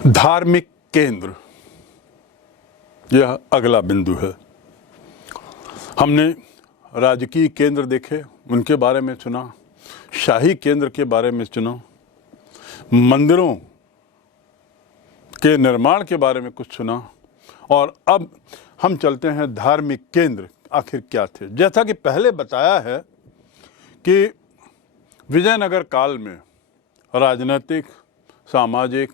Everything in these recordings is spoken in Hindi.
धार्मिक केंद्र, यह अगला बिंदु है। हमने राजकीय केंद्र देखे, उनके बारे में सुना, शाही केंद्र के बारे में सुना, मंदिरों के निर्माण के बारे में कुछ सुना, और अब हम चलते हैं धार्मिक केंद्र आखिर क्या थे। जैसा कि पहले बताया है कि विजयनगर काल में राजनीतिक, सामाजिक,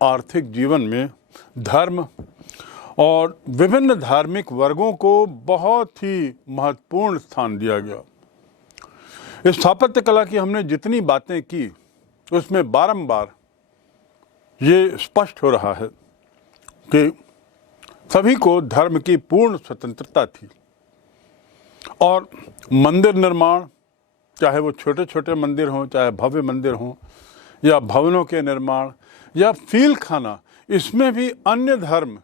आर्थिक जीवन में धर्म और विभिन्न धार्मिक वर्गों को बहुत ही महत्वपूर्ण स्थान दिया गया। स्थापत्य कला की हमने जितनी बातें की उसमें बारंबार ये स्पष्ट हो रहा है कि सभी को धर्म की पूर्ण स्वतंत्रता थी और मंदिर निर्माण, चाहे वो छोटे छोटे मंदिर हों, चाहे भव्य मंदिर हों, या भवनों के निर्माण या फील खाना, इसमें भी अन्य धर्म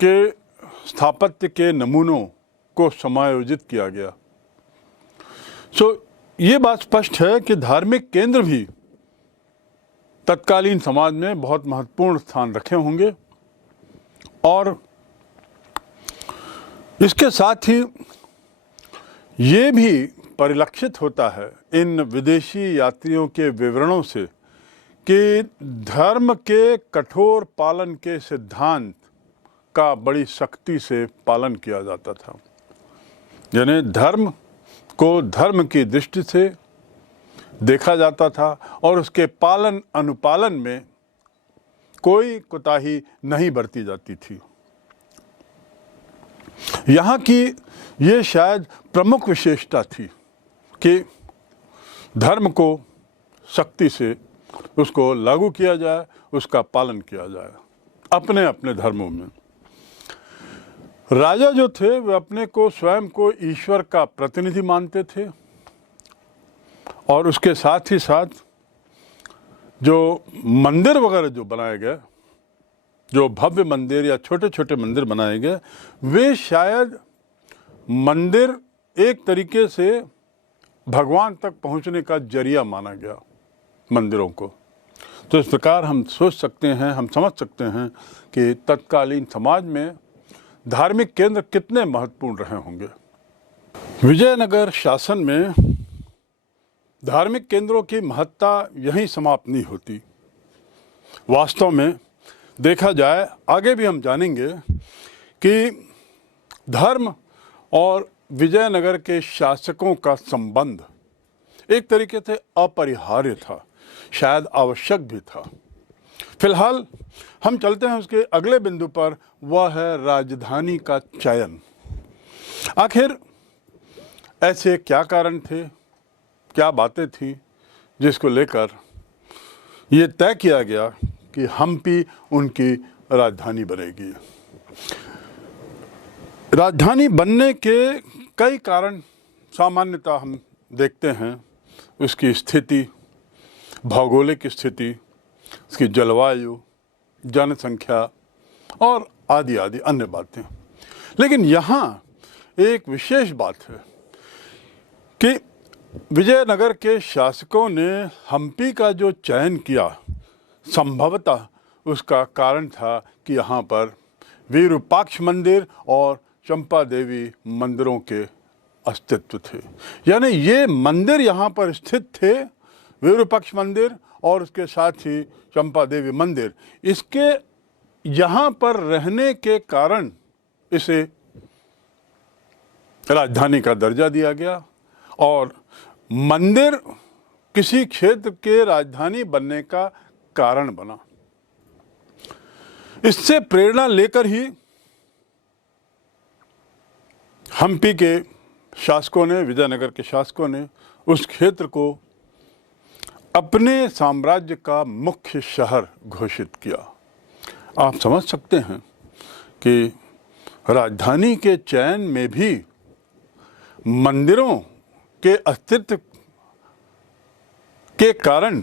के स्थापत्य के नमूनों को समायोजित किया गया। ये बात स्पष्ट है कि धार्मिक केंद्र भी तत्कालीन समाज में बहुत महत्वपूर्ण स्थान रखे होंगे, और इसके साथ ही ये भी परिलक्षित होता है इन विदेशी यात्रियों के विवरणों से कि धर्म के कठोर पालन के सिद्धांत का बड़ी सख्ती से पालन किया जाता था। यानी धर्म को धर्म की दृष्टि से देखा जाता था और उसके पालन अनुपालन में कोई कोताही नहीं बरती जाती थी। यहाँ की ये शायद प्रमुख विशेषता थी कि धर्म को सख्ती से उसको लागू किया जाए, उसका पालन किया जाए अपने अपने धर्मों में। राजा जो थे वे अपने को स्वयं को ईश्वर का प्रतिनिधि मानते थे, और उसके साथ ही साथ जो मंदिर वगैरह जो बनाए गए, जो भव्य मंदिर या छोटे छोटे मंदिर बनाए गए, वे शायद मंदिर एक तरीके से भगवान तक पहुंचने का जरिया माना गया मंदिरों को। तो इस प्रकार हम सोच सकते हैं, हम समझ सकते हैं कि तत्कालीन समाज में धार्मिक केंद्र कितने महत्वपूर्ण रहे होंगे। विजयनगर शासन में धार्मिक केंद्रों की महत्ता यहीं समाप्त नहीं होती। वास्तव में देखा जाए, आगे भी हम जानेंगे कि धर्म और विजयनगर के शासकों का संबंध एक तरीके से अपरिहार्य था, शायद आवश्यक भी था। फिलहाल हम चलते हैं उसके अगले बिंदु पर, वह है राजधानी का चयन। आखिर ऐसे क्या कारण थे, क्या बातें थी जिसको लेकर ये तय किया गया कि हम्पी उनकी राजधानी बनेगी। राजधानी बनने के कई कारण सामान्यतः हम देखते हैं। उसकी स्थिति, भौगोलिक स्थिति, उसकी जलवायु, जनसंख्या और आदि आदि अन्य बातें। लेकिन यहाँ एक विशेष बात है कि विजयनगर के शासकों ने हम्पी का जो चयन किया, संभवतः उसका कारण था कि यहाँ पर विरूपाक्ष मंदिर और चंपा देवी मंदिरों के अस्तित्व थे। यानी ये मंदिर यहाँ पर स्थित थे, विरूपाक्ष मंदिर और उसके साथ ही चंपा देवी मंदिर। इसके यहाँ पर रहने के कारण इसे राजधानी का दर्जा दिया गया, और मंदिर किसी क्षेत्र के राजधानी बनने का कारण बना। इससे प्रेरणा लेकर ही हम्पी के शासकों ने, विजयनगर के शासकों ने उस क्षेत्र को अपने साम्राज्य का मुख्य शहर घोषित किया। आप समझ सकते हैं कि राजधानी के चयन में भी मंदिरों के अस्तित्व के कारण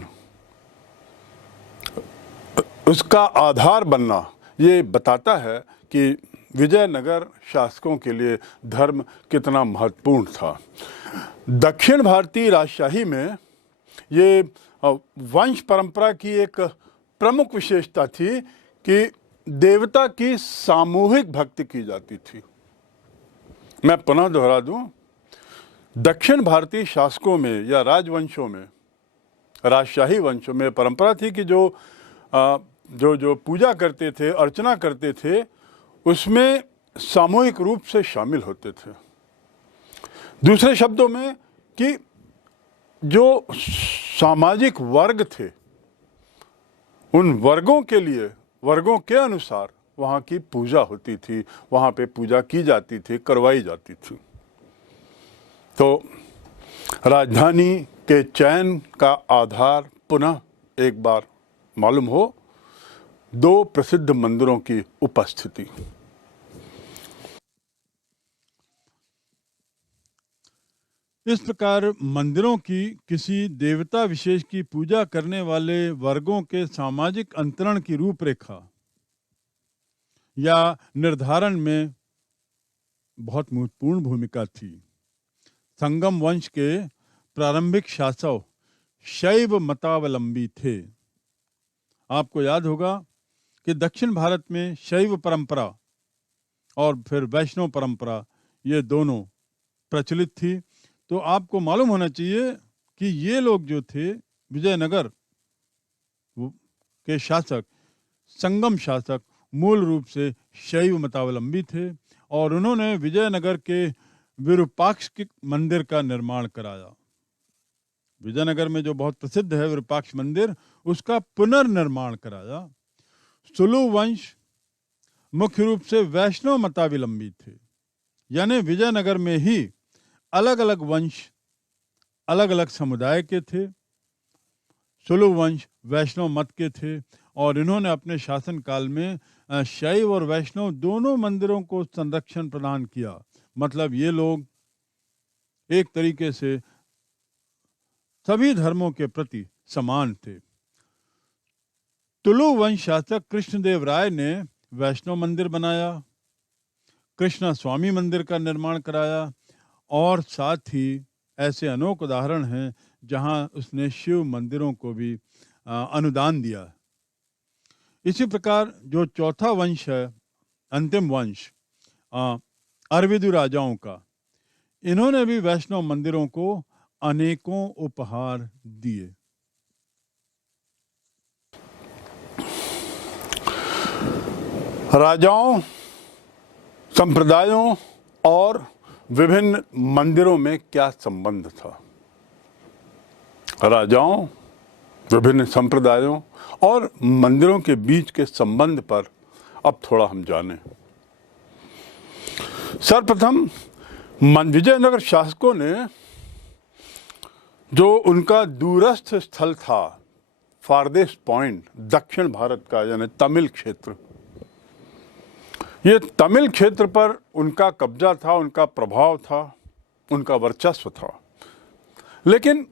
उसका आधार बनना ये बताता है कि विजयनगर शासकों के लिए धर्म कितना महत्वपूर्ण था। दक्षिण भारतीय राजशाही में ये वंश परंपरा की एक प्रमुख विशेषता थी कि देवता की सामूहिक भक्ति की जाती थी। मैं पुनः दोहरा दूं, दक्षिण भारतीय शासकों में या राजवंशों में, राजशाही वंशों में परंपरा थी कि जो पूजा करते थे, अर्चना करते थे, उसमें सामूहिक रूप से शामिल होते थे। दूसरे शब्दों में कि जो सामाजिक वर्ग थे, उन वर्गों के लिए, वर्गों के अनुसार वहाँ की पूजा होती थी, वहाँ पे पूजा की जाती थी, करवाई जाती थी। तो राजधानी के चयन का आधार पुनः एक बार मालूम हो, 2 प्रसिद्ध मंदिरों की उपस्थिति। इस प्रकार मंदिरों की किसी देवता विशेष की पूजा करने वाले वर्गों के सामाजिक अंतरण की रूपरेखा या निर्धारण में बहुत महत्वपूर्ण भूमिका थी। संगम वंश के प्रारंभिक शासक शैव मतावलंबी थे। आपको याद होगा कि दक्षिण भारत में शैव परंपरा और फिर वैष्णव परंपरा, ये दोनों प्रचलित थी। तो आपको मालूम होना चाहिए कि ये लोग जो थे, विजयनगर के शासक, संगम शासक, मूल रूप से शैव मतावलंबी थे और उन्होंने विजयनगर के विरूपाक्ष मंदिर का निर्माण कराया। विजयनगर में जो बहुत प्रसिद्ध है विरूपाक्ष मंदिर, उसका पुनर्निर्माण कराया। सुलु वंश मुख्य रूप से वैष्णव मतावलंबी थे, यानी विजयनगर में ही अलग अलग वंश, अलग अलग समुदाय के थे। सुलु वंश वैष्णव मत के थे और इन्होंने अपने शासन काल में शैव और वैष्णव दोनों मंदिरों को संरक्षण प्रदान किया। मतलब ये लोग एक तरीके से सभी धर्मों के प्रति समान थे। तुलु वंश शासक कृष्णदेव राय ने वैष्णव मंदिर बनाया, कृष्णा स्वामी मंदिर का निर्माण कराया और साथ ही ऐसे अनेक उदाहरण हैं जहां उसने शिव मंदिरों को भी अनुदान दिया। इसी प्रकार जो चौथा वंश है, अंतिम वंश अरविदु राजाओं का, इन्होंने भी वैष्णव मंदिरों को अनेकों उपहार दिए। राजाओं, संप्रदायों और विभिन्न मंदिरों में क्या संबंध था? राजाओं, विभिन्न संप्रदायों और मंदिरों के बीच के संबंध पर अब थोड़ा हम जानें। सर्वप्रथम विजयनगर शासकों ने जो उनका दूरस्थ स्थल था, फारदेस्ट पॉइंट, दक्षिण भारत का यानी तमिल क्षेत्र, ये तमिल क्षेत्र पर उनका कब्जा था, उनका प्रभाव था, उनका वर्चस्व था। लेकिन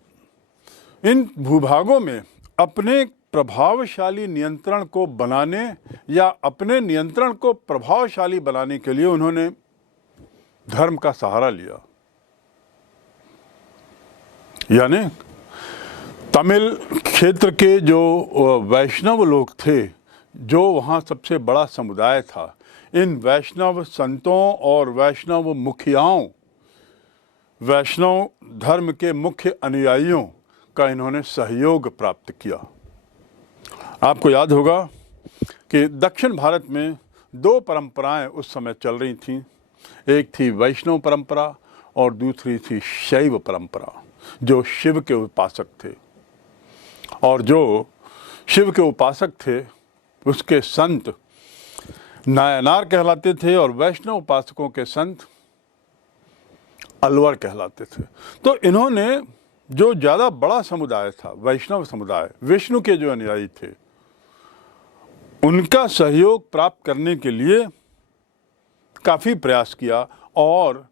इन भूभागों में अपने प्रभावशाली नियंत्रण को बनाने या अपने नियंत्रण को प्रभावशाली बनाने के लिए उन्होंने धर्म का सहारा लिया। यानी तमिल क्षेत्र के जो वैष्णव लोग थे, जो वहाँ सबसे बड़ा समुदाय था, इन वैष्णव संतों और वैष्णव मुखियाओं, वैष्णव धर्म के मुख्य अनुयायियों का इन्होंने सहयोग प्राप्त किया। आपको याद होगा कि दक्षिण भारत में 2 परंपराएं उस समय चल रही थीं। एक थी वैष्णव परंपरा और दूसरी थी शैव परंपरा, जो शिव के उपासक थे। और जो शिव के उपासक थे उसके संत नायनार कहलाते थे और वैष्णव उपासकों के संत अलवर कहलाते थे। तो इन्होंने जो ज़्यादा बड़ा समुदाय था, वैष्णव समुदाय, विष्णु के जो अनुयायी थे, उनका सहयोग प्राप्त करने के लिए काफ़ी प्रयास किया। और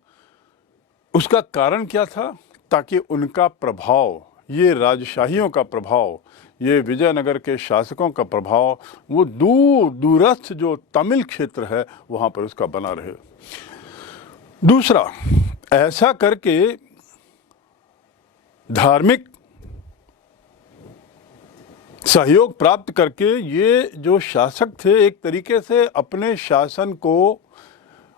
उसका कारण क्या था? ताकि उनका प्रभाव, ये राजशाहियों का प्रभाव, ये विजयनगर के शासकों का प्रभाव, वो दूरस्थ जो तमिल क्षेत्र है वहाँ पर उसका बना रहे। दूसरा, ऐसा करके धार्मिक सहयोग प्राप्त करके ये जो शासक थे एक तरीके से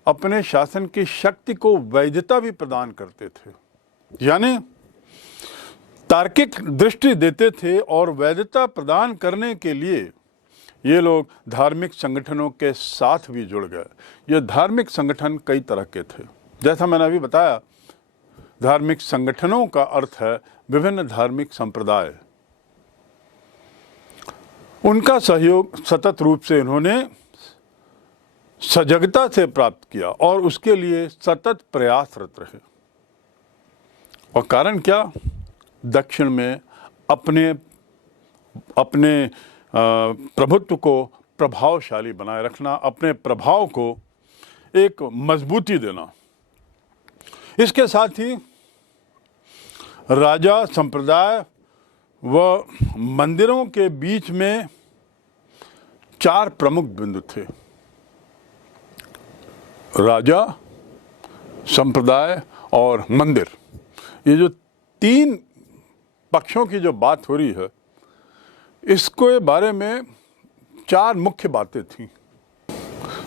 अपने शासन की शक्ति को वैधता भी प्रदान करते थे, यानी तार्किक दृष्टि देते थे। और वैधता प्रदान करने के लिए ये लोग धार्मिक संगठनों के साथ भी जुड़ गए। ये धार्मिक संगठन कई तरह के थे, जैसा मैंने अभी बताया। धार्मिक संगठनों का अर्थ है विभिन्न धार्मिक संप्रदाय। उनका सहयोग सतत रूप से इन्होंने सजगता से प्राप्त किया और उसके लिए सतत प्रयासरत रहे। और कारण क्या? दक्षिण में अपने प्रभुत्व को प्रभावशाली बनाए रखना, अपने प्रभाव को एक मजबूती देना। इसके साथ ही राजा संप्रदाय व मंदिरों के बीच में 4 प्रमुख बिंदु थे। राजा, संप्रदाय और मंदिर, ये जो 3 पक्षों की जो बात हो रही है, इसके बारे में 4 मुख्य बातें थी।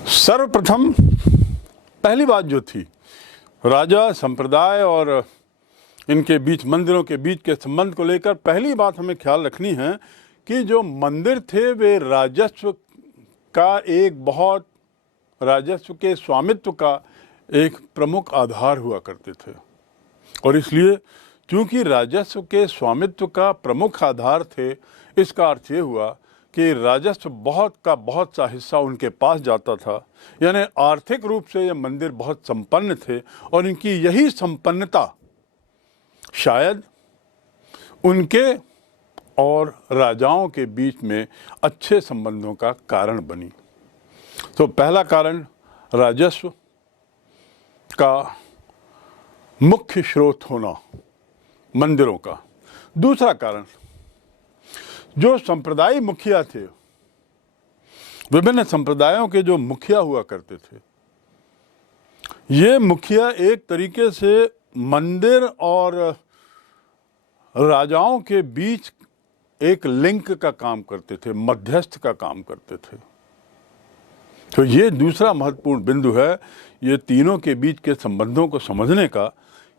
सर्वप्रथम पहली बात जो थी, राजा, संप्रदाय और इनके बीच, मंदिरों के बीच के संबंध को लेकर पहली बात हमें ख्याल रखनी है कि जो मंदिर थे वे राजस्व के स्वामित्व का एक प्रमुख आधार हुआ करते थे। और इसलिए क्योंकि राजस्व के स्वामित्व का प्रमुख आधार थे, इसका अर्थ ये हुआ कि राजस्व बहुत सा हिस्सा उनके पास जाता था। यानी आर्थिक रूप से ये मंदिर बहुत संपन्न थे और इनकी यही संपन्नता शायद उनके और राजाओं के बीच में अच्छे संबंधों का कारण बनी। तो पहला कारण राजस्व का मुख्य स्रोत होना मंदिरों का। दूसरा कारण, जो संप्रदायी मुखिया थे, विभिन्न संप्रदायों के जो मुखिया हुआ करते थे, ये मुखिया एक तरीके से मंदिर और राजाओं के बीच एक लिंक का काम करते थे, मध्यस्थ का काम करते थे। तो ये दूसरा महत्वपूर्ण बिंदु है ये तीनों के बीच के संबंधों को समझने का,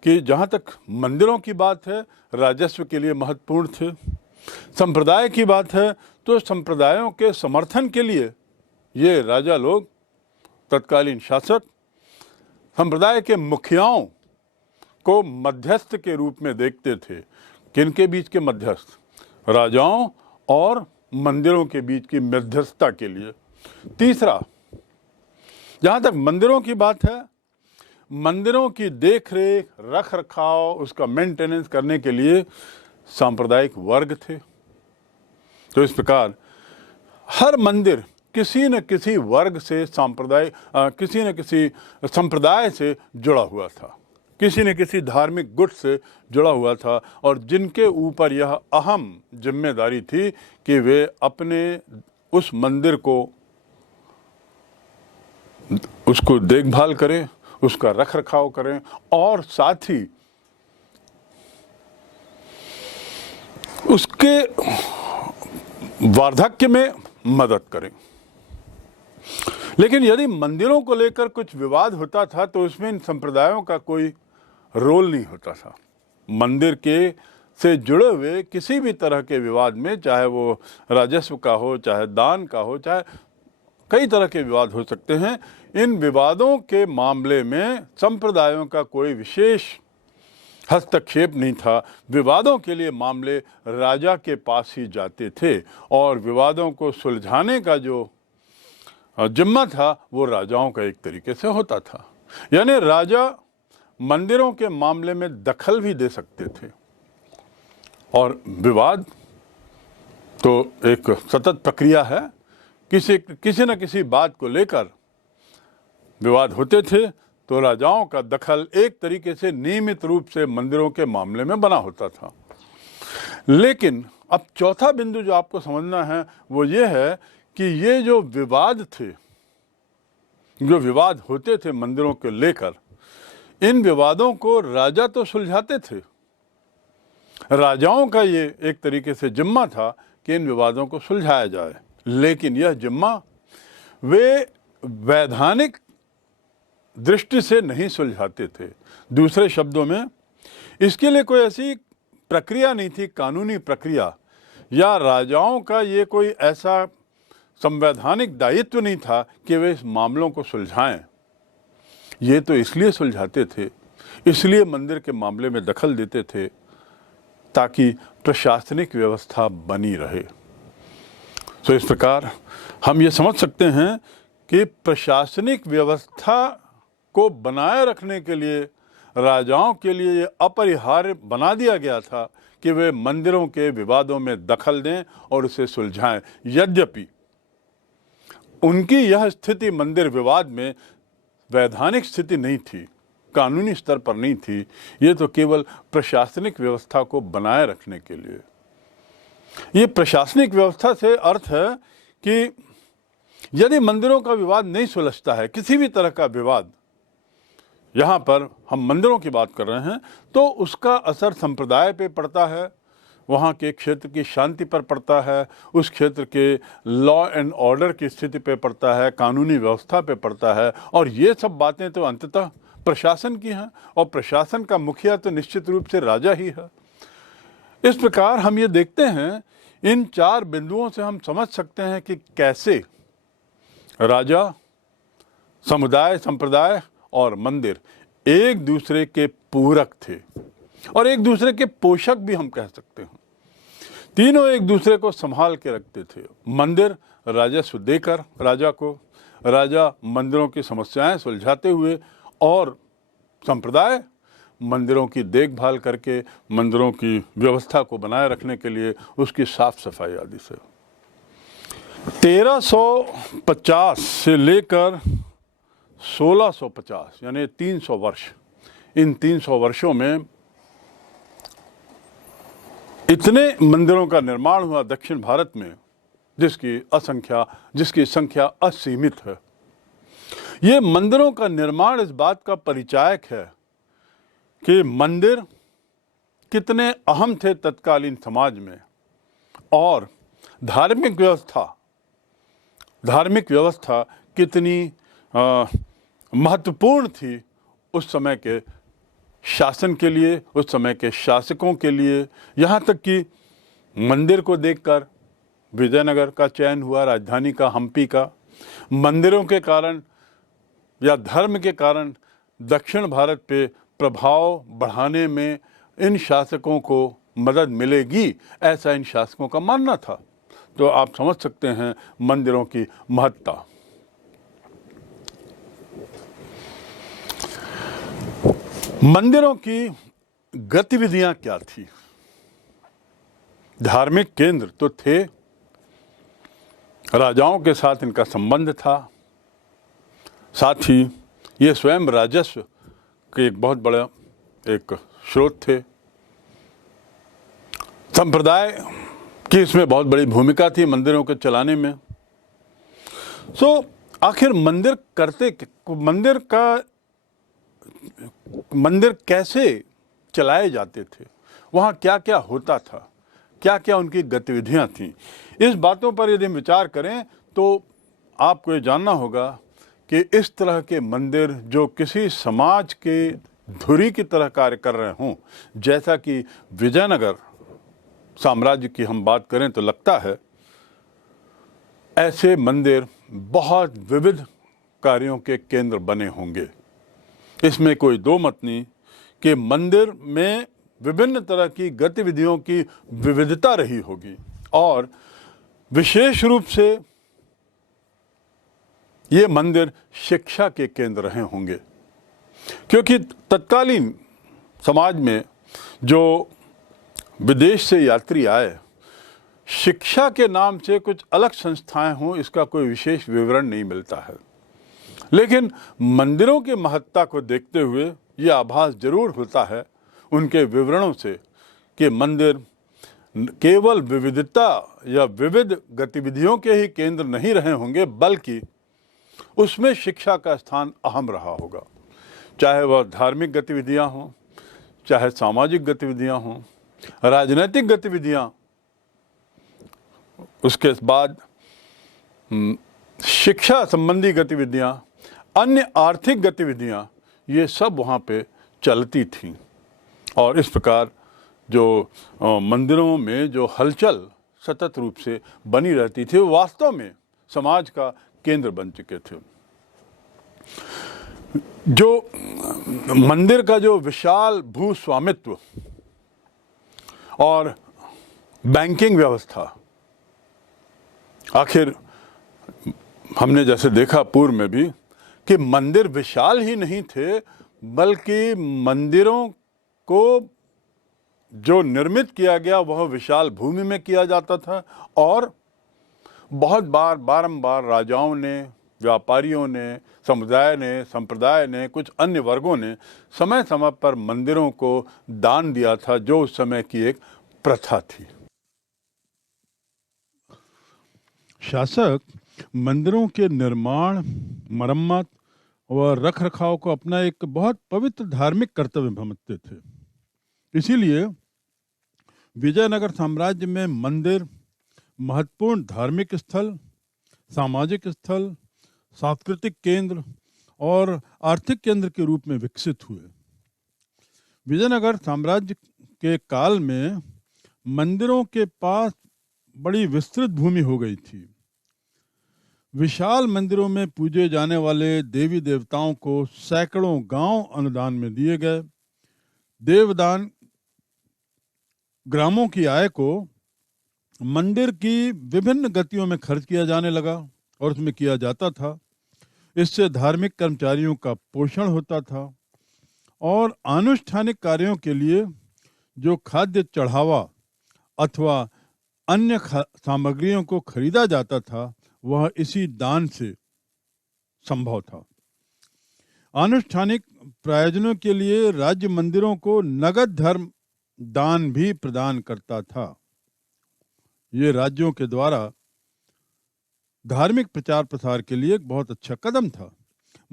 कि जहाँ तक मंदिरों की बात है राजस्व के लिए महत्वपूर्ण थे, संप्रदाय की बात है तो संप्रदायों के समर्थन के लिए ये राजा लोग, तत्कालीन शासक, संप्रदाय के मुखियाओं को मध्यस्थ के रूप में देखते थे। किनके बीच के मध्यस्थ? राजाओं और मंदिरों के बीच की मध्यस्थता के लिए। तीसरा, जहाँ तक मंदिरों की बात है, मंदिरों की देखरेख, रख रखाव, उसका मेंटेनेंस करने के लिए सांप्रदायिक वर्ग थे। तो इस प्रकार हर मंदिर किसी न किसी वर्ग से, किसी न किसी संप्रदाय से जुड़ा हुआ था, किसी न किसी धार्मिक गुट से जुड़ा हुआ था, और जिनके ऊपर यह अहम जिम्मेदारी थी कि वे अपने उस मंदिर को, उसको देखभाल करें, उसका रख रखाव करें और साथ ही उसके वार्धक्य में मदद करें। लेकिन यदि मंदिरों को लेकर कुछ विवाद होता था तो उसमें इन संप्रदायों का कोई रोल नहीं होता था। मंदिर के से जुड़े हुए किसी भी तरह के विवाद में, चाहे वो राजस्व का हो, चाहे दान का हो, चाहे कई तरह के विवाद हो सकते हैं, इन विवादों के मामले में संप्रदायों का कोई विशेष हस्तक्षेप नहीं था। विवादों के लिए मामले राजा के पास ही जाते थे और विवादों को सुलझाने का जो जिम्मा था वो राजाओं का एक तरीके से होता था। यानी राजा मंदिरों के मामले में दखल भी दे सकते थे और विवाद तो एक सतत प्रक्रिया है, किसी न किसी बात को लेकर विवाद होते थे तो राजाओं का दखल एक तरीके से नियमित रूप से मंदिरों के मामले में बना होता था। लेकिन अब चौथा बिंदु जो आपको समझना है वो ये है कि ये जो विवाद थे, जो विवाद होते थे मंदिरों को लेकर, इन विवादों को राजा तो सुलझाते थे। राजाओं का ये एक तरीके से जिम्मा था कि इन विवादों को सुलझाया जाए, लेकिन यह जिम्मा वे वैधानिक दृष्टि से नहीं सुलझाते थे। दूसरे शब्दों में, इसके लिए कोई ऐसी प्रक्रिया नहीं थी, कानूनी प्रक्रिया, या राजाओं का ये कोई ऐसा संवैधानिक दायित्व नहीं था कि वे इस मामलों को सुलझाएं। ये तो इसलिए सुलझाते थे, इसलिए मंदिर के मामले में दखल देते थे ताकि प्रशासनिक व्यवस्था बनी रहे। तो इस प्रकार हम ये समझ सकते हैं कि प्रशासनिक व्यवस्था को बनाए रखने के लिए राजाओं के लिए ये अपरिहार्य बना दिया गया था कि वे मंदिरों के विवादों में दखल दें और उसे सुलझाएं। यद्यपि उनकी यह स्थिति मंदिर विवाद में वैधानिक स्थिति नहीं थी, कानूनी स्तर पर नहीं थी, ये तो केवल प्रशासनिक व्यवस्था को बनाए रखने के लिए। ये प्रशासनिक व्यवस्था से अर्थ है कि यदि मंदिरों का विवाद नहीं सुलझता है, किसी भी तरह का विवाद, यहाँ पर हम मंदिरों की बात कर रहे हैं, तो उसका असर संप्रदाय पे पड़ता है, वहाँ के क्षेत्र की शांति पर पड़ता है, उस क्षेत्र के लॉ एंड ऑर्डर की स्थिति पे पड़ता है, कानूनी व्यवस्था पे पड़ता है। और ये सब बातें तो अंततः प्रशासन की हैं, और प्रशासन का मुखिया तो निश्चित रूप से राजा ही है। इस प्रकार हम ये देखते हैं, इन चार बिंदुओं से हम समझ सकते हैं कि कैसे राजा, समुदाय, संप्रदाय और मंदिर एक दूसरे के पूरक थे और एक दूसरे के पोषक भी हम कह सकते हैं। तीनों एक दूसरे को संभाल के रखते थे। मंदिर राजस्व देकर राजा को, राजा मंदिरों की समस्याएं सुलझाते हुए, और संप्रदाय मंदिरों की देखभाल करके मंदिरों की व्यवस्था को बनाए रखने के लिए उसकी साफ सफाई आदि से। 1350 से लेकर 1650 यानी 300 वर्ष, इन 300 वर्षों में इतने मंदिरों का निर्माण हुआ दक्षिण भारत में जिसकी संख्या असीमित है। ये मंदिरों का निर्माण इस बात का परिचायक है कि मंदिर कितने अहम थे तत्कालीन समाज में, और धार्मिक व्यवस्था कितनी महत्वपूर्ण थी उस समय के शासन के लिए, उस समय के शासकों के लिए। यहाँ तक कि मंदिर को देखकर विजयनगर का चयन हुआ, राजधानी का, हम्पी का। मंदिरों के कारण या धर्म के कारण दक्षिण भारत पे प्रभाव बढ़ाने में इन शासकों को मदद मिलेगी, ऐसा इन शासकों का मानना था। तो आप समझ सकते हैं मंदिरों की महत्ता। मंदिरों की गतिविधियां क्या थी? धार्मिक केंद्र तो थे, राजाओं के साथ इनका संबंध था, साथ ही ये स्वयं राजस्व के एक बहुत बड़ा एक स्रोत थे। संप्रदाय की इसमें बहुत बड़ी भूमिका थी मंदिरों को चलाने में। सो आखिर मंदिर कैसे चलाए जाते थे, वहाँ क्या क्या होता था, क्या क्या उनकी गतिविधियाँ थीं, इस बातों पर यदि हम विचार करें तो आपको ये जानना होगा कि इस तरह के मंदिर जो किसी समाज के धुरी की तरह कार्य कर रहे हों, जैसा कि विजयनगर साम्राज्य की हम बात करें तो लगता है, ऐसे मंदिर बहुत विविध कार्यों के केंद्र बने होंगे। इसमें कोई दो मत नहीं कि मंदिर में विभिन्न तरह की गतिविधियों की विविधता रही होगी, और विशेष रूप से ये मंदिर शिक्षा के केंद्र रहे होंगे, क्योंकि तत्कालीन समाज में जो विदेश से यात्री आए, शिक्षा के नाम से कुछ अलग संस्थाएं हों इसका कोई विशेष विवरण नहीं मिलता है। लेकिन मंदिरों की महत्ता को देखते हुए ये आभास जरूर होता है उनके विवरणों से कि मंदिर केवल विविधता या विविध गतिविधियों के ही केंद्र नहीं रहे होंगे, बल्कि उसमें शिक्षा का स्थान अहम रहा होगा। चाहे वह धार्मिक गतिविधियां हों, चाहे सामाजिक गतिविधियां हों, राजनैतिक गतिविधियां उसके बाद शिक्षा संबंधी गतिविधियां, अन्य आर्थिक गतिविधियां, ये सब वहाँ पे चलती थीं। और इस प्रकार जो मंदिरों में जो हलचल सतत रूप से बनी रहती थी, वो वास्तव में समाज का केंद्र बन चुके थे। जो मंदिर का जो विशाल भू स्वामित्व और बैंकिंग व्यवस्था, आखिर हमने जैसे देखा पूर्व में भी कि मंदिर विशाल ही नहीं थे, बल्कि मंदिरों को जो निर्मित किया गया वह विशाल भूमि में किया जाता था। और बहुत बार बारंबार राजाओं ने, व्यापारियों ने, समुदाय ने, संप्रदाय ने, कुछ अन्य वर्गों ने समय समय पर मंदिरों को दान दिया था, जो उस समय की एक प्रथा थी। शासक मंदिरों के निर्माण, मरम्मत व रखरखाव को अपना एक बहुत पवित्र धार्मिक कर्तव्य समझते थे। इसीलिए विजयनगर साम्राज्य में मंदिर महत्वपूर्ण धार्मिक स्थल, सामाजिक स्थल, सांस्कृतिक केंद्र और आर्थिक केंद्र के रूप में विकसित हुए। विजयनगर साम्राज्य के काल में मंदिरों के पास बड़ी विस्तृत भूमि हो गई थी। विशाल मंदिरों में पूजे जाने वाले देवी देवताओं को सैकड़ों गांव अनुदान में दिए गए। देवदान ग्रामों की आय को मंदिर की विभिन्न गतियों में खर्च किया जाने लगा और उसमें किया जाता था। इससे धार्मिक कर्मचारियों का पोषण होता था और आनुष्ठानिक कार्यों के लिए जो खाद्य चढ़ावा अथवा अन्य सामग्रियों को खरीदा जाता था, वह इसी दान से संभव था। आनुष्ठानिक प्रयोजनों के लिए राज्य मंदिरों को नगद धर्म दान भी प्रदान करता था। ये राज्यों के द्वारा धार्मिक प्रचार प्रसार के लिए एक बहुत अच्छा कदम था।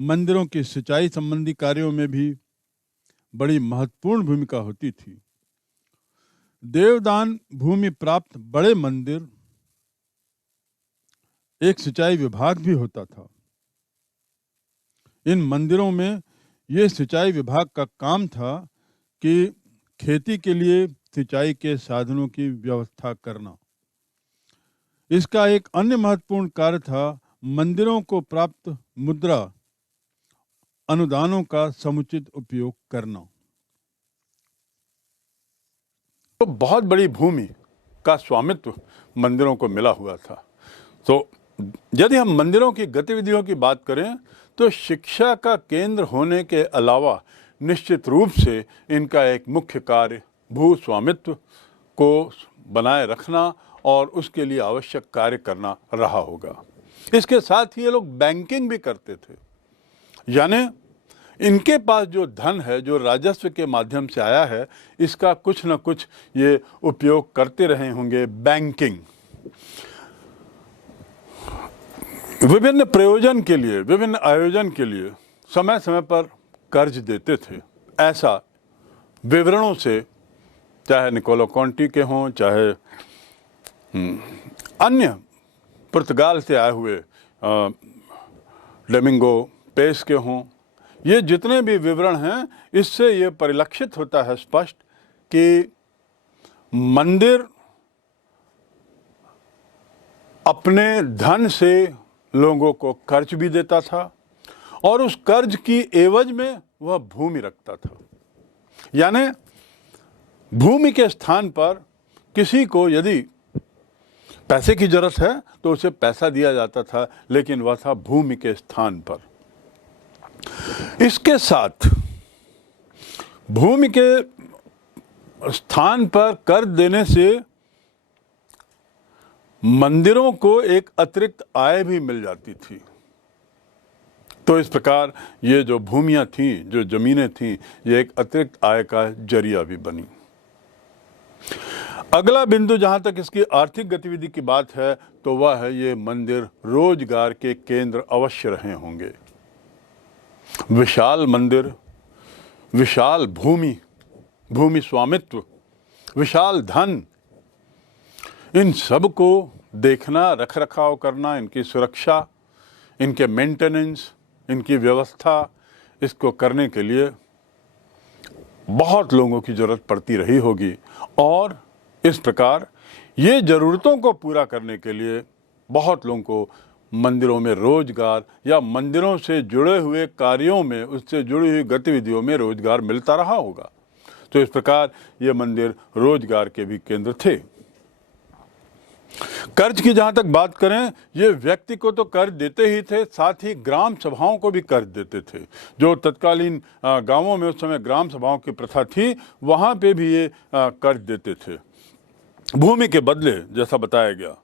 मंदिरों की सिंचाई संबंधी कार्यों में भी बड़ी महत्वपूर्ण भूमिका होती थी। देवदान भूमि प्राप्त बड़े मंदिर एक सिंचाई विभाग भी होता था। इन मंदिरों में यह सिंचाई विभाग का काम था कि खेती के लिए सिंचाई के साधनों की व्यवस्था करना। इसका एक अन्य महत्वपूर्ण कार्य था मंदिरों को प्राप्त मुद्रा अनुदानों का समुचित उपयोग करना। तो बहुत बड़ी भूमि का स्वामित्व मंदिरों को मिला हुआ था। तो यदि हम मंदिरों की गतिविधियों की बात करें तो शिक्षा का केंद्र होने के अलावा निश्चित रूप से इनका एक मुख्य कार्य भू स्वामित्व को बनाए रखना और उसके लिए आवश्यक कार्य करना रहा होगा। इसके साथ ही ये लोग बैंकिंग भी करते थे, यानी इनके पास जो धन है, जो राजस्व के माध्यम से आया है, इसका कुछ न कुछ ये उपयोग करते रहे होंगे। बैंकिंग विभिन्न प्रयोजन के लिए, विभिन्न आयोजन के लिए समय समय पर कर्ज देते थे। ऐसा विवरणों से, चाहे निकोलो कॉन्टी के हों, चाहे अन्य पुर्तगाल से आए हुए डोमिंगो पेस के हों, ये जितने भी विवरण हैं, इससे ये परिलक्षित होता है स्पष्ट कि मंदिर अपने धन से लोगों को कर्ज भी देता था और उस कर्ज की एवज में वह भूमि रखता था। यानी भूमि के स्थान पर किसी को यदि पैसे की जरूरत है तो उसे पैसा दिया जाता था, लेकिन वह था भूमि के स्थान पर। इसके साथ भूमि के स्थान पर कर देने से मंदिरों को एक अतिरिक्त आय भी मिल जाती थी। तो इस प्रकार ये जो भूमियां थीं, जो जमीनें थीं, ये एक अतिरिक्त आय का जरिया भी बनी। अगला बिंदु जहां तक इसकी आर्थिक गतिविधि की बात है तो वह है ये मंदिर रोजगार के केंद्र अवश्य रहे होंगे। विशाल मंदिर, विशाल भूमि स्वामित्व, विशाल धन, इन सब को देखना, रख रखाव करना, इनकी सुरक्षा, इनके मेंटेनेंस, इनकी व्यवस्था, इसको करने के लिए बहुत लोगों की ज़रूरत पड़ती रही होगी। और इस प्रकार ये ज़रूरतों को पूरा करने के लिए बहुत लोगों को मंदिरों में रोजगार या मंदिरों से जुड़े हुए कार्यों में, उससे जुड़ी हुई गतिविधियों में रोजगार मिलता रहा होगा। तो इस प्रकार ये मंदिर रोजगार के भी केंद्र थे। कर्ज की जहां तक बात करें, ये व्यक्ति को तो कर्ज देते ही थे, साथ ही ग्राम सभाओं को भी कर्ज देते थे। जो तत्कालीन गांवों में उस समय ग्राम सभाओं की प्रथा थी, वहां पे भी ये कर्ज देते थे भूमि के बदले, जैसा बताया गया।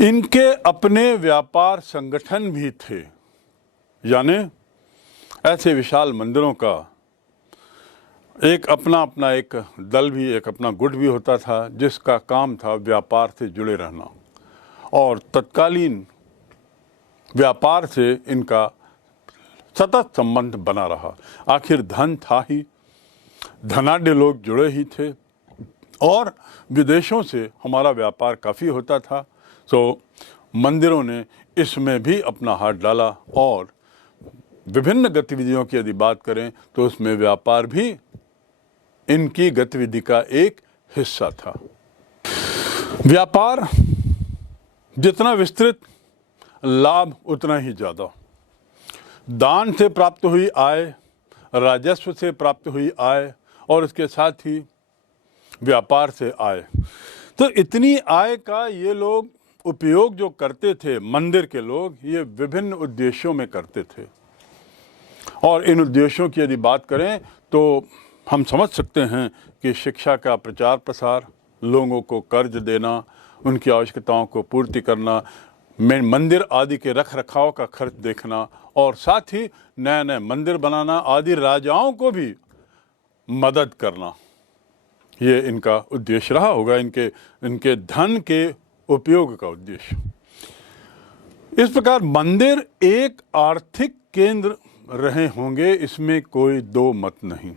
इनके अपने व्यापार संगठन भी थे, यानी ऐसे विशाल मंदिरों का एक अपना एक दल भी, एक अपना गुट भी होता था, जिसका काम था व्यापार से जुड़े रहना। और तत्कालीन व्यापार से इनका सतत संबंध बना रहा। आखिर धन था ही, धनाढ्य लोग जुड़े ही थे, और विदेशों से हमारा व्यापार काफ़ी होता था। तो मंदिरों ने इसमें भी अपना हाथ डाला, और विभिन्न गतिविधियों की यदि बात करें तो उसमें व्यापार भी इनकी गतिविधि का एक हिस्सा था। व्यापार जितना विस्तृत, लाभ उतना ही ज़्यादा। दान से प्राप्त हुई आय, राजस्व से प्राप्त हुई आय, और इसके साथ ही व्यापार से आय, तो इतनी आय का ये लोग उपयोग जो करते थे, मंदिर के लोग, ये विभिन्न उद्देश्यों में करते थे। और इन उद्देश्यों की यदि बात करें तो हम समझ सकते हैं कि शिक्षा का प्रचार प्रसार, लोगों को कर्ज देना, उनकी आवश्यकताओं को पूर्ति करना, मंदिर आदि के रख रखाव का खर्च देखना, और साथ ही नए नए मंदिर बनाना आदि, राजाओं को भी मदद करना, ये इनका उद्देश्य रहा होगा, इनके धन के उपयोग का उद्देश्य। इस प्रकार मंदिर एक आर्थिक केंद्र रहे होंगे, इसमें कोई दो मत नहीं।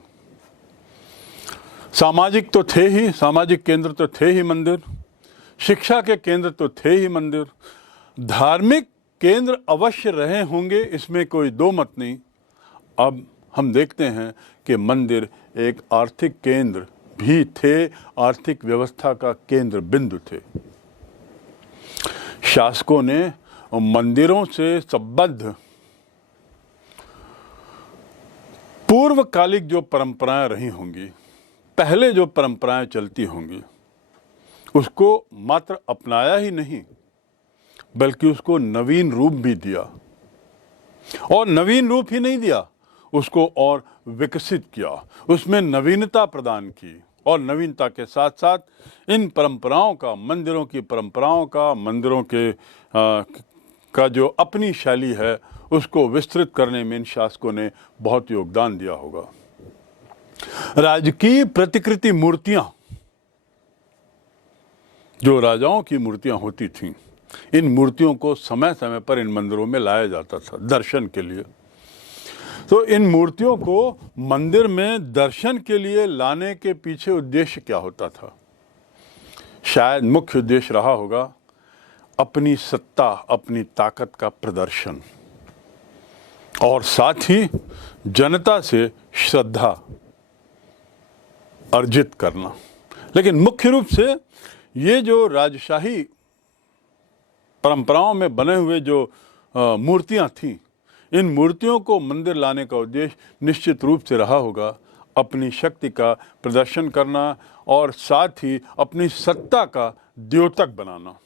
सामाजिक तो थे ही, सामाजिक केंद्र तो थे ही मंदिर, शिक्षा के केंद्र तो थे ही मंदिर, धार्मिक केंद्र अवश्य रहे होंगे, इसमें कोई दो मत नहीं। अब हम देखते हैं कि मंदिर एक आर्थिक केंद्र भी थे, आर्थिक व्यवस्था का केंद्र बिंदु थे। शासकों ने मंदिरों से संबद्ध पूर्वकालिक जो परंपराएं रही होंगी, पहले जो परंपराएं चलती होंगी, उसको मात्र अपनाया ही नहीं, बल्कि उसको नवीन रूप भी दिया। और नवीन रूप ही नहीं दिया, उसको और विकसित किया, उसमें नवीनता प्रदान की। और नवीनता के साथ साथ इन परंपराओं का, मंदिरों की परंपराओं का, मंदिरों के का जो अपनी शैली है, उसको विस्तृत करने में इन शासकों ने बहुत योगदान दिया होगा। राजकीय प्रतिकृति मूर्तियां, जो राजाओं की मूर्तियां होती थीं, इन मूर्तियों को समय समय पर इन मंदिरों में लाया जाता था दर्शन के लिए। तो इन मूर्तियों को मंदिर में दर्शन के लिए लाने के पीछे उद्देश्य क्या होता था? शायद मुख्य उद्देश्य रहा होगा अपनी सत्ता, अपनी ताकत का प्रदर्शन, और साथ ही जनता से श्रद्धा अर्जित करना। लेकिन मुख्य रूप से ये जो राजशाही परंपराओं में बने हुए जो मूर्तियां थीं, इन मूर्तियों को मंदिर लाने का उद्देश्य निश्चित रूप से रहा होगा अपनी शक्ति का प्रदर्शन करना, और साथ ही अपनी सत्ता का द्योतक बनाना।